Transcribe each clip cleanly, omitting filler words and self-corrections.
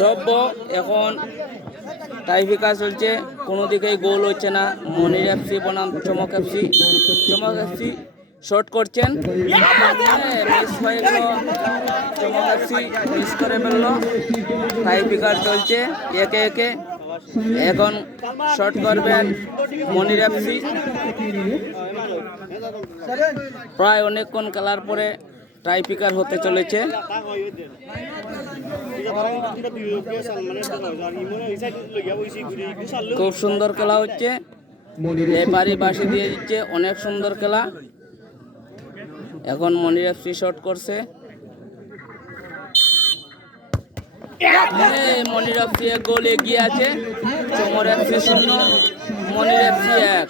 সব এখন টাইফিকা চলছে, কোনো দিকেই গোল হচ্ছে না। মনির এফসি বনাম চমক এফসি। চমক এফসি শর্ট করছেন, মিস হয়ে গেল। চমক এফসি মিস করে ফেলল। টাইফিকার চলছে একে একে। এখন শর্ট করবেন মনির এফসি। প্রায় অনেকক্ষণ খেলার পরে টাইপিকার হতে চলেছে। খুব সুন্দর খেলা হচ্ছে, রেফারি বাঁশি দিয়ে দিচ্ছে। অনেক সুন্দর খেলা। এখন মনির এফসি শট করছে। মনির এফসি এক গোল এগিয়ে আছে। চমক এফসি 0, মনির এফসি 1।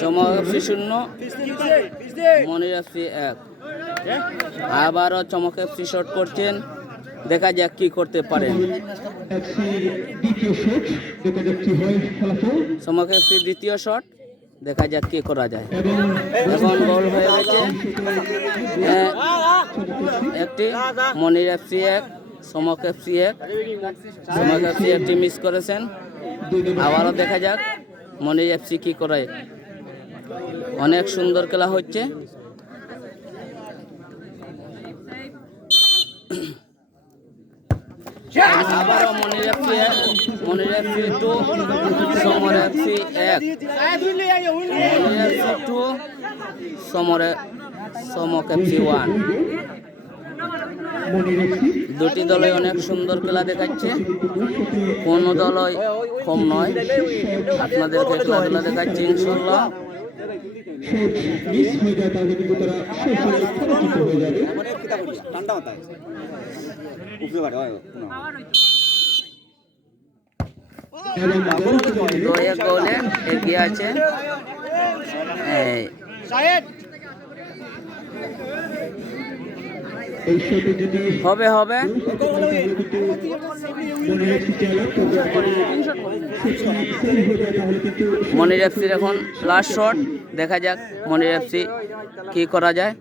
চমক এফসি 0, মনির এফসি 1। আবারও চমক এফসি শট করছেন, দেখা যাক কি করতে পারেন। চমক এফসি দ্বিতীয় শট, দেখা যাক কি করা যায়। এখন গোল হয়ে গেছে একটি। মনির এফসি 1, চমক এফসি 1। চমক এফসি একটি মিস করেছেন। আবারও দেখা যাক মনির এফসি কি করে। অনেক সুন্দর খেলা হচ্ছে। আবারও মনির এফসি 1, মনির এফসি 2, চমক এফসি 1। মনির এফসি 2, চমক এফসি 1। দুটি দলই অনেক সুন্দর খেলা দেখাচ্ছে, কোনো দলই কম নয়। আপনাদেরকে খেলাধুলা দেখাচ্ছি ইনশাল্লাহ। গোলে এগিয়ে আছে। হবে হবে মনির এফসির এখন লাস্ট শট, দেখা যাক মনির এফসি কি করা যায়।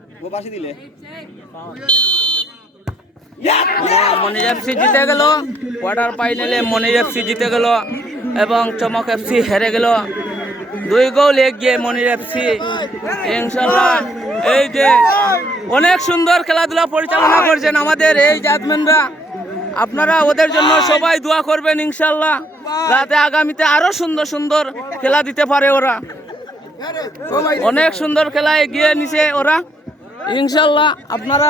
মনির এফসি জিতে গেল। কোয়ার্টার ফাইনালে মনির এফসি জিতে গেল এবং চমক এফসি হেরে গেল। 2 গোল এগিয়ে মনির এফসি ইনশাল্লাহ। এই যে অনেক সুন্দর খেলাধুলা পরিচালনা করছেন আমাদের এই জাতম্যানরা। আপনারা ওদের জন্য সবাই দোয়া করবেন ইনশাল্লাহ, যাতে আগামীতে আরো সুন্দর সুন্দর খেলা দিতে পারে ওরা। অনেক সুন্দর খেলা এগিয়ে নিছে ওরা ইনশাল্লাহ। আপনারা